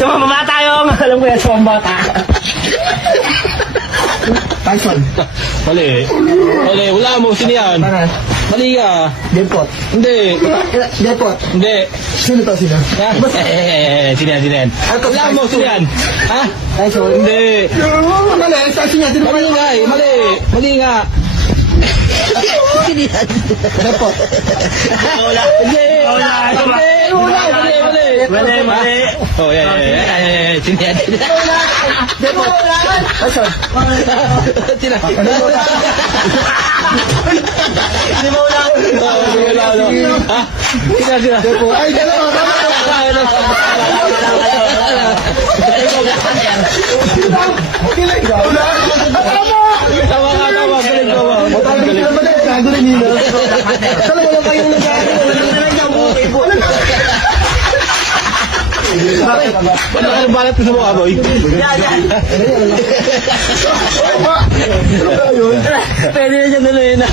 Sumama tayo. Alam ko yan, sumama bata. Tyson. Mali. Mali, wala mo. Sino yan? Mali ka. Depot. Hindi. Depot. Hindi. Sino to, sino? Ha? Sino yan, sino yan? Wala mo, sino yan? Ha? Tyson. Hindi. Mali, Tyson yan. Mali nga eh, mali. Mali nga. Depot. Wala. Hindi. Wala. Hindi. Wala. Mali, mali. Mali, mali. Oh, yan. Sino yan? Depot. Tyson. Sino? Hindi mo lang. Wala. Ha? Sino? Depot. Ay, dalawa. Kilig ka. Tawa ka, tawa. Galing ko ba? Galing ka naman. Gago rin nila. Dalawa lang kayong nag-aaral. Ano ka balat sa mukha, boy? Pwede na siya tuloy na.